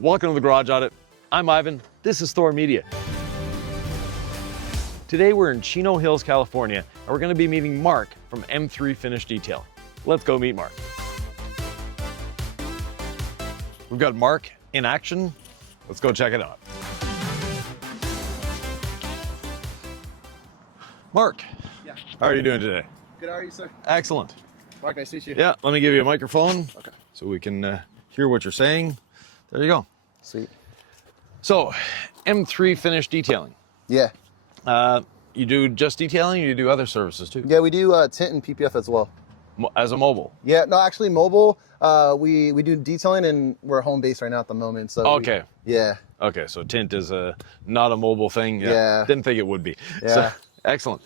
Welcome to the Garage Audit. I'm Ivan. This is Thor Media. Today we're in Chino Hills, California, and we're going to be meeting Mark from M3 Finish Detailing. Let's go meet Mark. We've got Mark in action. Let's go check it out. Mark, Yeah. how are you doing today? Good, how are you, sir? Excellent. Mark, nice to meet you. Yeah, let me give you a microphone Okay. so we can hear what you're saying. There you go. Sweet. So, M3 Finish Detailing. Yeah. You do just detailing, or you do other services too? Yeah, we do tint and PPF as well. As a mobile? Yeah, no, actually mobile, we do detailing and we're home based right now at the moment. So Okay. Yeah. Okay, so tint is not a mobile thing. Yeah. Didn't think it would be. Yeah. So, excellent.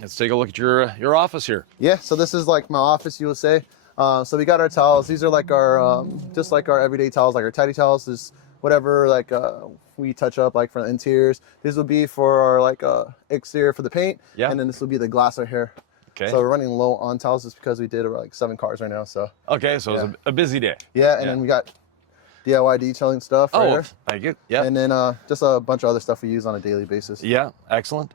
Let's take a look at your office here. Yeah, so this is like my office, you would say. So we got our towels. These are like our, just like our everyday towels, like our tidy towels. Is whatever like we touch up like for the interiors. This would be for our like exterior for the paint. Yeah. And then this will be the glass right here. Okay. So we're running low on towels just because we did like 7 cars right now. So Okay, so Yeah. it's a busy day. yeah, and then we got DIY detailing stuff right here. Thank you. Yeah. And then just a bunch of other stuff we use on a daily basis. Yeah, excellent.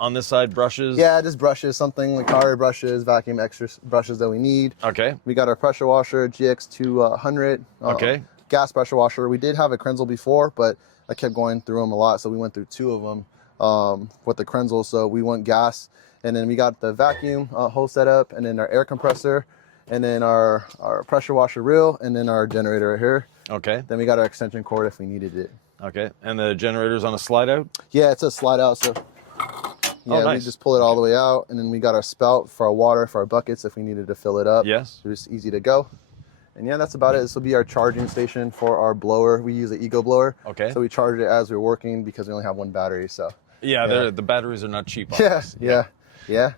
On this side, brushes. Yeah, just brushes, something like car brushes, vacuum extra brushes that we need. Okay. We got our pressure washer, GX200. Okay. Gas pressure washer. We did have a Krenzel before, but I kept going through them a lot, so we went through 2 of them with the Krenzel. So we went gas, and then we got the vacuum hose setup, and then our air compressor, and then our pressure washer reel, and then our generator right here. Okay. Then we got our extension cord if we needed it. Okay. And the generator's on a slide out? Yeah, it's a slide out, so yeah, nice. we just pull it all the way out, and then we got our spout for our water, for our buckets if we needed to fill it up. Yes. So it's easy to go. And yeah, that's about it. This will be our charging station for our blower. We use an Ego blower. Okay. So we charge it as we're working because we only have 1 battery. So Yeah, the batteries are not cheap on yeah, this. yeah.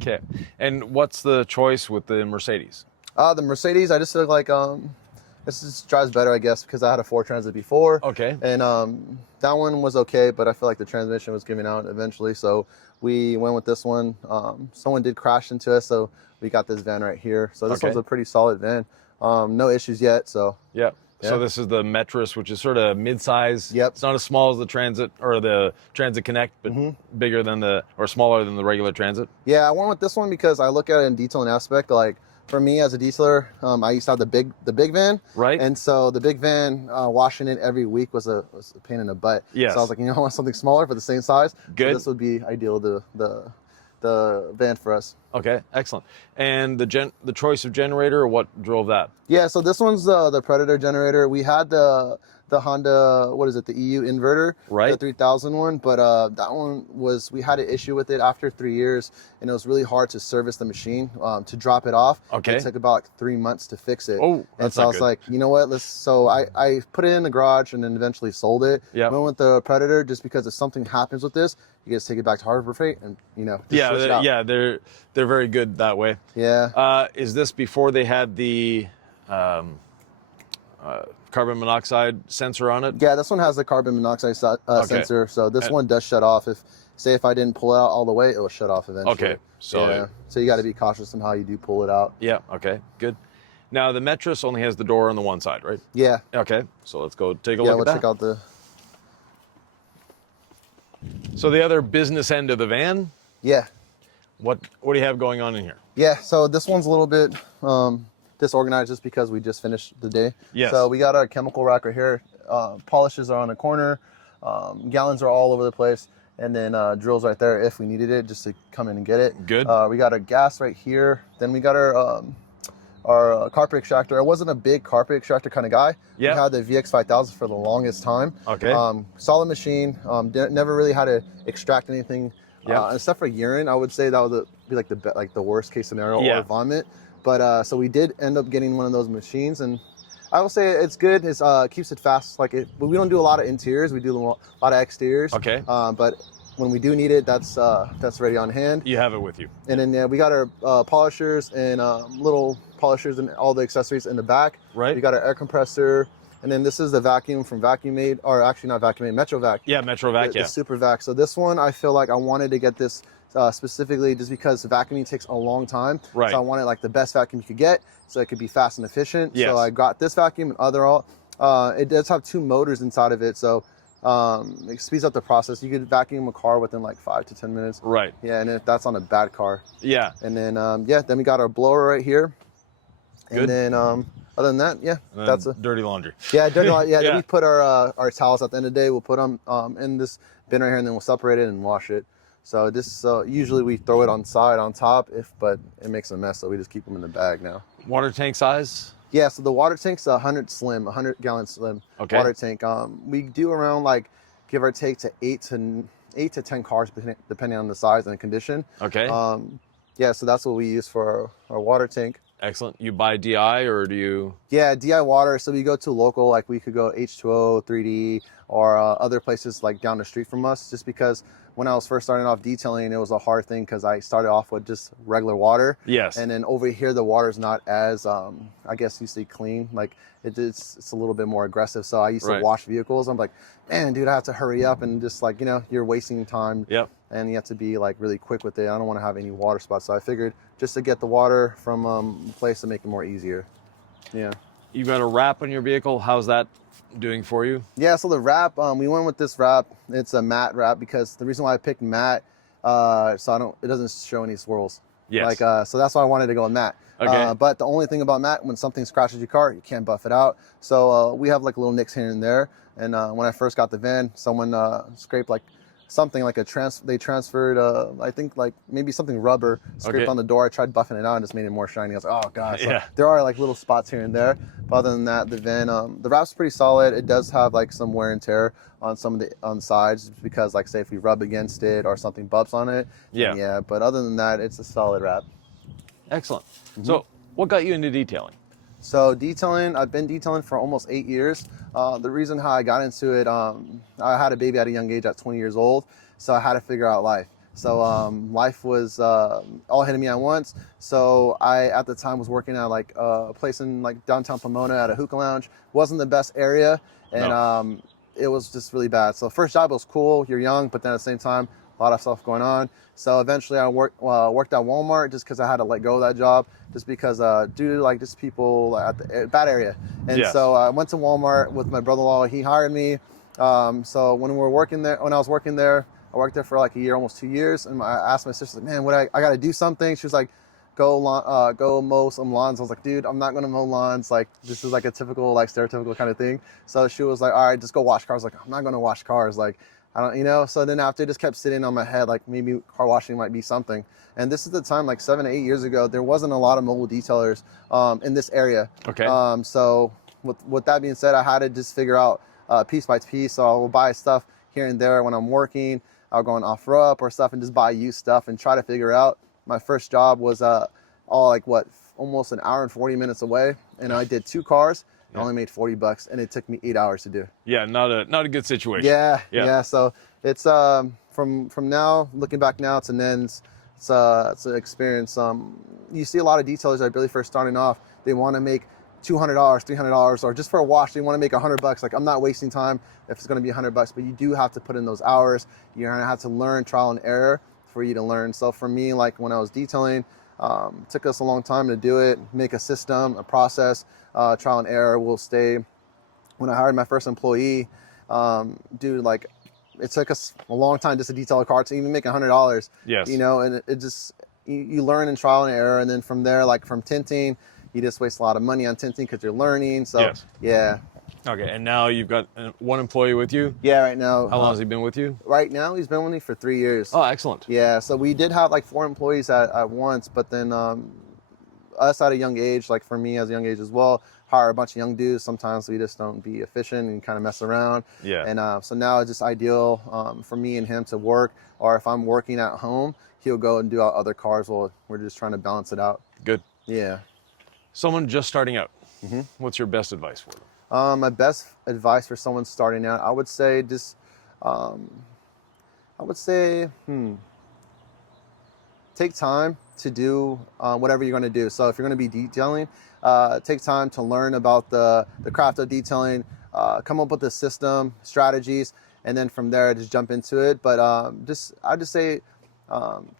Okay. And what's the choice with the Mercedes? The Mercedes, I just feel like this just drives better, I guess, because I had a 4 Transit before. Okay. And that one was okay, but I feel like the transmission was giving out eventually. So we went with this one. Someone did crash into us, so we got this van right here. So this Okay. one's a pretty solid van. No issues yet. So Yeah. So Yeah. this is the Metris, which is sort of mid-size. Yep. It's not as small as the Transit or the Transit Connect, but bigger than or smaller than the regular Transit. yeah, I went with this one because I look at it in detailing aspect. Like for me as a detailer, I used to have the big van. Right. And so the big van, washing it every week was a pain in the butt. Yes. So I was like, I want something smaller for the same size. Good. So this would be ideal, the van for us. Okay, excellent. And the choice of generator, what drove that? Yeah, so this one's the Predator generator. We had the Honda, what is it, the EU inverter, Right. the 3000 one, but that one we had an issue with it after 3 years, and it was really hard to service the machine, to drop it off. Okay. It took about like 3 months to fix it. Oh, and that's so I not was good. like, you know what, so I put it in the garage and then eventually sold it. Yep. Went with the Predator just because if something happens with this, you just take it back to Harbor Freight and, just switch it out. they're very good that way. Yeah. Is this before they had the carbon monoxide sensor on it? Yeah, this one has the carbon monoxide sensor, so this And- one does shut off. If I didn't pull it out all the way, it will shut off eventually. Okay, so- yeah. So you got to be cautious on how you do pull it out. Yeah, okay, good. Now the Metris only has the door on the one side, right? Yeah, Okay, so let's go take a yeah. look We'll at check that. out the. So the other business end of the van, Yeah, what do you have going on in here? yeah. So this one's a little bit disorganized just because we just finished the day. Yes. So we got our chemical rack right here. Polishes are on the corner. Gallons are all over the place. And then drills right there if we needed it, just to come in and get it. Good. We got our gas right here. Then we got our carpet extractor. I wasn't a big carpet extractor kind of guy. Yeah. We had the VX5000 for the longest time. Okay. Solid machine. Never really had to extract anything. Yeah. Except for urine, I would say that would be like the worst case scenario, Yeah. or vomit. But so we did end up getting one of those machines, and I will say it's good. It keeps it fast. But we don't do a lot of interiors. We do a lot of exteriors. Okay. But when we do need it, that's ready on hand. You have it with you. And then we got our polishers and little polishers and all the accessories in the back. Right. We got our air compressor. And then this is the vacuum from Vacuum Made, or actually not Vacuum Made, Metro Vac. Yeah, Metro Vac, The Super Vac. So this one, I feel like I wanted to get this specifically just because vacuuming takes a long time. Right. So I wanted like the best vacuum you could get, so it could be fast and efficient. Yes. So I got this vacuum and it does have 2 motors inside of it, so it speeds up the process. You could vacuum a car within like 5 to 10 minutes. Right. Yeah, and if that's on a bad car. Yeah. And then then we got our blower right here. Good. And then other than that, yeah, And that's dirty laundry. Yeah, dirty laundry. Yeah, Yeah. we put our towels at the end of the day. We'll put them in this bin right here, and then we'll separate it and wash it. So this usually we throw it on top, but it makes a mess, so we just keep them in the bag now. Water tank size? Yeah, so the water tank's 100-gallon slim water tank. We do around like give or take to 8 to 10 cars depending on the size and the condition. Okay. Yeah, so that's what we use for our water tank. Excellent. You buy DI or do you? Yeah, DI water. So we go to local, like we could go H2O, 3D, or other places like down the street from us, just because when I was first starting off detailing, it was a hard thing because I started off with just regular water. Yes. And then over here, the water is not as, I guess you say clean. Like it's a little bit more aggressive. So I used to wash vehicles. I'm like, man, dude, I have to hurry up and just like, you're wasting time. Yep. And you have to be like really quick with it. I don't want to have any water spots. So I figured just to get the water from a place to make it more easier. Yeah. You've got a wrap on your vehicle. How's that doing for you? Yeah, so the wrap, we went with this wrap. It's a matte wrap because the reason why I picked matte, so it doesn't show any swirls. Yes. So that's why I wanted to go with matte. Okay. But the only thing about matte, when something scratches your car, you can't buff it out. So we have like little nicks here and there. And when I first got the van, someone scraped like something like they transferred, I think like maybe something rubber scraped on the door. I tried buffing it out and just made it more shiny. I was like, oh gosh. So there are like little spots here and there. But other than that, the van, the wrap's pretty solid. It does have like some wear and tear on some of the sides because like say if we rub against it or something bumps on it. Yeah. But other than that, it's a solid wrap. Excellent. So what got you into detailing? So detailing, I've been detailing for almost 8 years. The reason how I got into it, I had a baby at a young age at 20 years old, so I had to figure out life. So life was all hitting me at once. So I, at the time, was working at like a place in like downtown Pomona at a hookah lounge. Wasn't the best area, and it was just really bad. So first job was cool, you're young, but then at the same time, a lot of stuff going on. So eventually I worked at Walmart just because I had to let go of that job, just because due to like just people at the bad area. And so I went to Walmart with my brother-in-law. He hired me. So when I was working there, I worked there for like a year, almost 2 years. And I asked my sister, like, man, I got to do something. She was like, go mow some lawns. I was like, dude, I'm not going to mow lawns. Like, this is like a typical, like stereotypical kind of thing. So she was like, all right, just go wash cars. I was like, I'm not going to wash cars. Like, I don't, so then after it just kept sitting on my head, like maybe car washing might be something. And this is the time, like 7 to 8 years ago, there wasn't a lot of mobile detailers in this area. Okay. So with that being said, I had to just figure out piece by piece. So I will buy stuff here and there when I'm working. I'll go on OfferUp or stuff and just buy used stuff and try to figure out. My first job was almost an hour and 40 minutes away. And I did 2 cars. I only made $40 and it took me 8 hours to do. Yeah, not a good situation. Yeah. So it's from now, looking back now, it's an ends. It's an experience. You see a lot of detailers that are really first starting off. They want to make $200, $300, or just for a wash, they want to make $100. Like, I'm not wasting time if it's going to be $100, but you do have to put in those hours. You're going to have to learn trial and error for you to learn. So for me, like when I was detailing, took us a long time to do it, make a system, a process. Trial and error will stay. When I hired my first employee, dude, like it took us a long time just to detail a car to even make $100. Yes. And it just, you learn in trial and error. And then from there, like from tinting, you just waste a lot of money on tinting because you're learning. So yeah. Okay. And now you've got one employee with you? Yeah, right now. How long has he been with you? Right now, he's been with me for 3 years. Oh, excellent. Yeah. So we did have like 4 employees at once, but then, us at a young age, like for me as a young age as well, hire a bunch of young dudes. Sometimes we just don't be efficient and kind of mess around. Yeah. And so now it's just ideal for me and him to work, or if I'm working at home, he'll go and do out other cars while we're just trying to balance it out. Good. Yeah. Someone just starting out, what's your best advice for them? My best advice for someone starting out, I would say just, take time to do whatever you're going to do. So if you're going to be detailing, take time to learn about the craft of detailing, come up with a system, strategies, and then from there just jump into it. But I just say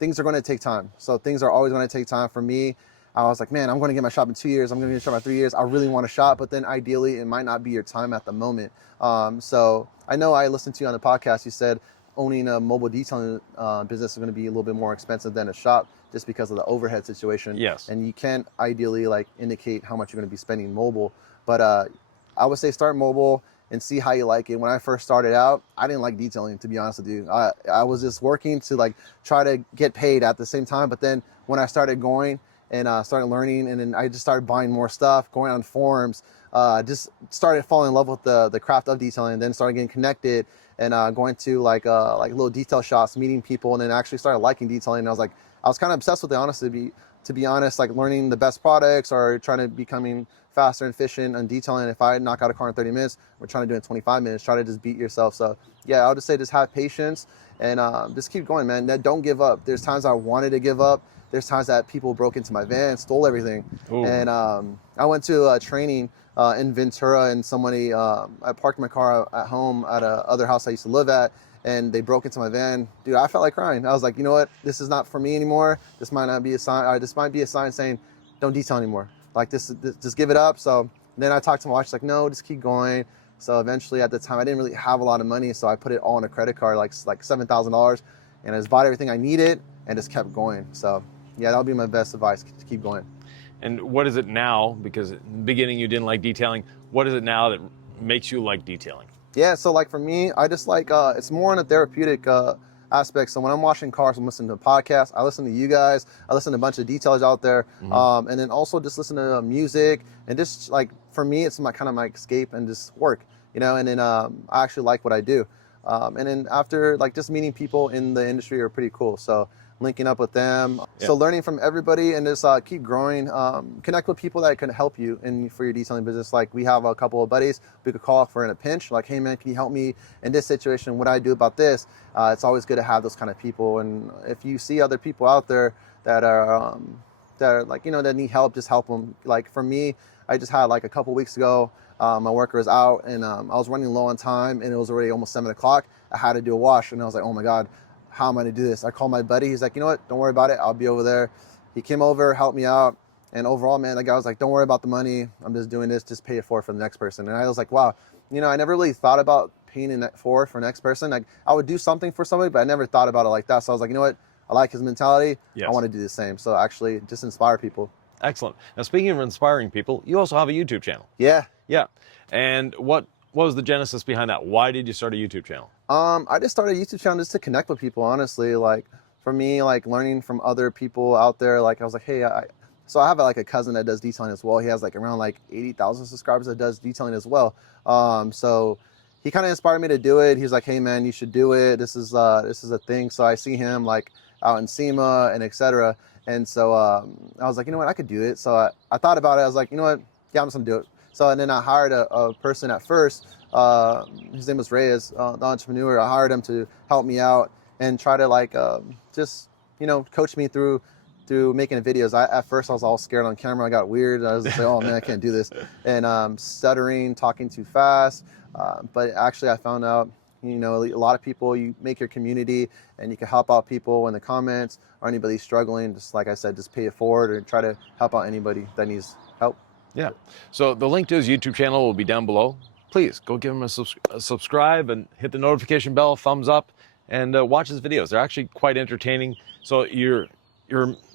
things are going to take time. So things are always going to take time. For me, I was like, man, I'm going to get my shop in 2 years. I'm going to get my shop in 3 years. I really want to shop, but then ideally it might not be your time at the moment. So I know I listened to you on the podcast. You said owning a mobile detailing business is going to be a little bit more expensive than a shop just because of the overhead situation. Yes. And you can't ideally like indicate how much you're going to be spending mobile. But I would say start mobile and see how you like it. When I first started out, I didn't like detailing, to be honest with you. I was just working to like try to get paid at the same time. But then when I started going and started learning, and then I just started buying more stuff, going on forums, just started falling in love with the craft of detailing, and then started getting connected and going to like little detail shops, meeting people, and then actually started liking detailing. And I was kind of obsessed with it, honestly, to be honest, like learning the best products or trying to becoming faster and efficient on detailing. If I knock out a car in 30 minutes, we're trying to do it in 25 minutes, try to just beat yourself. So yeah, I'll just say just have patience and just keep going, man. Don't give up. There's times I wanted to give up. There's times that people broke into my van, stole everything. Ooh. And I went to a training in Ventura, and somebody, I parked my car at home at a other house I used to live at, and they broke into my van. Dude, I felt like crying. I was like, you know what? This is not for me anymore. This might not be a sign. This might be a sign saying, don't detail anymore. Like this, just give it up. So then I talked to my wife. She's like, no, just keep going. So eventually, at the time, I didn't really have a lot of money, so I put it all on a credit card, like $7,000, and I just bought everything I needed and just kept going. So yeah, that would be my best advice, to keep going. And what is it now? Because in the beginning you didn't like detailing. What is it now that makes you like detailing? Yeah, so like for me, I just like, it's more in a therapeutic aspect. So when I'm washing cars, I'm listening to a podcast. I listen to you guys. I listen to a bunch of detailers out there. Mm-hmm. And then also just listen to music. And just like, for me, it's my kind of my escape and just work, you know, and then I actually like what I do. And then after like just meeting people in the industry are pretty cool. So linking up with them. Yeah. So learning from everybody and just keep growing. Connect with people that can help you for your detailing business. Like we have a couple of buddies we could call for in a pinch. Like, hey man, can you help me in this situation? What do I do about this? It's always good to have those kind of people. And if you see other people out there that are like, you know, that need help, just help them. Like for me, I just had like a couple weeks ago, my worker was out and I was running low on time and it was already almost 7 o'clock. I had to do a wash and I was like, oh my God, how am I gonna do this? I called my buddy. He's like, you know what? Don't worry about it. I'll be over there. He came over, helped me out. And overall, man, the guy was like, don't worry about the money. I'm just doing this. Just pay it forward for the next person. And I was like, wow, you know, I never really thought about paying it forward for the next person. Like I would do something for somebody, but I never thought about it like that. So I was like, you know what? I like his mentality. Yes. I want to do the same. So actually just inspire people. Excellent. Now, speaking of inspiring people, you also have a YouTube channel. Yeah. Yeah. And what was the genesis behind that? Why did you start a YouTube channel? I just started a YouTube channel just to connect with people, honestly. Like for me, like learning from other people out there, like I was like, hey, so I have like a cousin that does detailing as well. He has like around like 80,000 subscribers that does detailing as well. So he kind of inspired me to do it. He's like, hey man, you should do it. This is a thing. So I see him like out in SEMA and etc. And so I was like, you know what, I could do it. So I thought about it. I was like, you know what, yeah, I'm just gonna do it. So and then I hired a person at first. His name was Reyes, the entrepreneur. I hired him to help me out and try to like just, you know, coach me through making videos. At first I was all scared on camera. I got weird. I was like, oh man, I can't do this. And stuttering, talking too fast. But actually I found out, you know, a lot of people, you make your community and you can help out people in the comments or anybody struggling. Just like I said, just pay it forward or try to help out anybody that needs help. Yeah. So the link to his YouTube channel will be down below. Please go give him a subscribe and hit the notification bell, thumbs up, and watch his videos. They're actually quite entertaining. So you're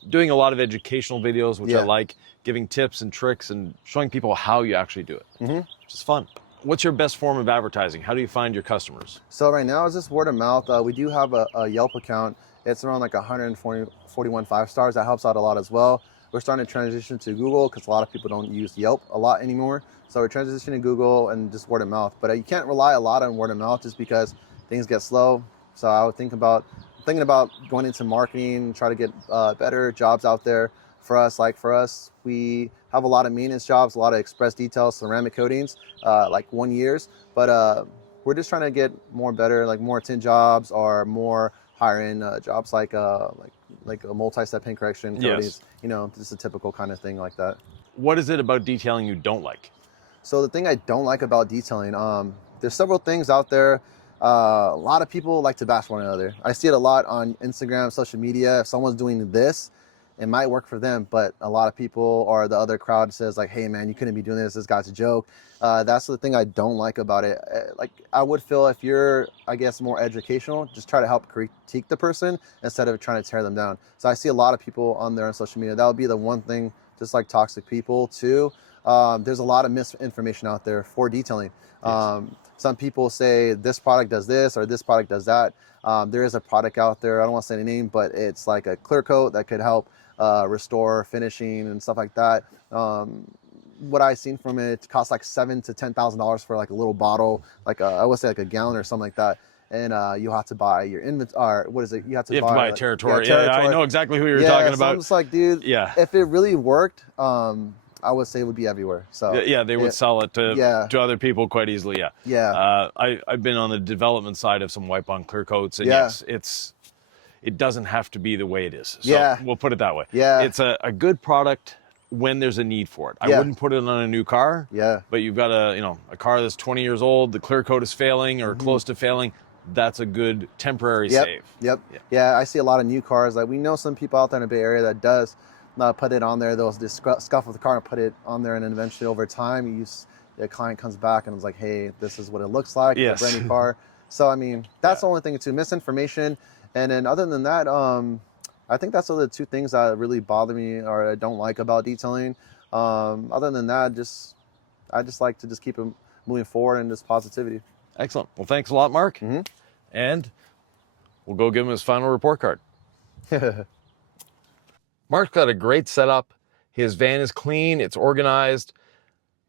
doing a lot of educational videos, which I like, giving tips and tricks and showing people how you actually do it, which is fun. What's your best form of advertising? How do you find your customers? So right now it's just word of mouth. We do have a Yelp account. It's around like 141 5-stars. That helps out a lot as well. We're starting to transition to Google because a lot of people don't use Yelp a lot anymore. So we're transitioning to Google and just word of mouth. But you can't rely a lot on word of mouth just because things get slow. So I would thinking about going into marketing, try to get better jobs out there for us. Like for us, we have a lot of maintenance jobs, a lot of express details, ceramic coatings, like 1 years. But we're just trying to get more better, like more 10 jobs or more higher end jobs like like a multi-step paint correction Yes. coatings, you know, just a typical kind of thing like that. What is it about detailing you don't like? So the thing I don't like about detailing, there's several things out there. A lot of people like to bash one another. I see it a lot on Instagram, social media. If someone's doing this, it might work for them, but a lot of people or the other crowd says like, hey man, you couldn't be doing this. This guy's a joke. That's the thing I don't like about it. Like I would feel if you're, I guess, more educational, just try to help critique the person instead of trying to tear them down. So I see a lot of people on there on social media. That would be the one thing, just like toxic people too. There's a lot of misinformation out there for detailing. Yes. Some people say this product does this or this product does that. There is a product out there, I don't want to say any name, but it's like a clear coat that could help restore finishing and stuff like that. What I've seen from it costs like $7,000 to $10,000 for like a little bottle, like I would say like a gallon or something like that. And you have to buy your inventory. What is it? You have to buy a territory. Yeah, I know exactly who you're talking about. So I'm just like, dude, yeah. If it really worked, I would say it would be everywhere. So yeah, they would sell it to other people quite easily. Yeah. Yeah. I've been on the development side of some wipe-on clear coats, and yes, it doesn't have to be the way it is. So we'll put it that way. Yeah. It's a good product when there's a need for it. I wouldn't put it on a new car. Yeah. But you've got a car that's 20 years old, the clear coat is failing or close to failing. That's a good temporary save. Yeah, I see a lot of new cars. Like we know some people out there in the Bay Area that does put it on there. They'll just scuff with the car and put it on there, and then eventually over time, the client comes back and is like, "Hey, this is what it looks like. It's a brand new car." So I mean, that's the only thing too, misinformation. And then other than that, I think that's the two things that really bother me or I don't like about detailing. Other than that, I just like to just keep it moving forward and just positivity. Excellent. Well, thanks a lot, Mark. And we'll go give him his final report card. Mark's got a great setup. His van is clean, it's organized.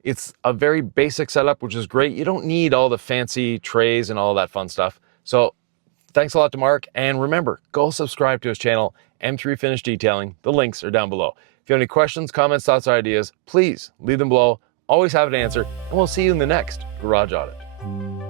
It's a very basic setup, which is great. You don't need all the fancy trays and all that fun stuff. So thanks a lot to Mark. And remember, go subscribe to his channel, M3 Finish Detailing. The links are down below. If you have any questions, comments, thoughts, or ideas, please leave them below. Always have an answer, and we'll see you in the next Garage Audit.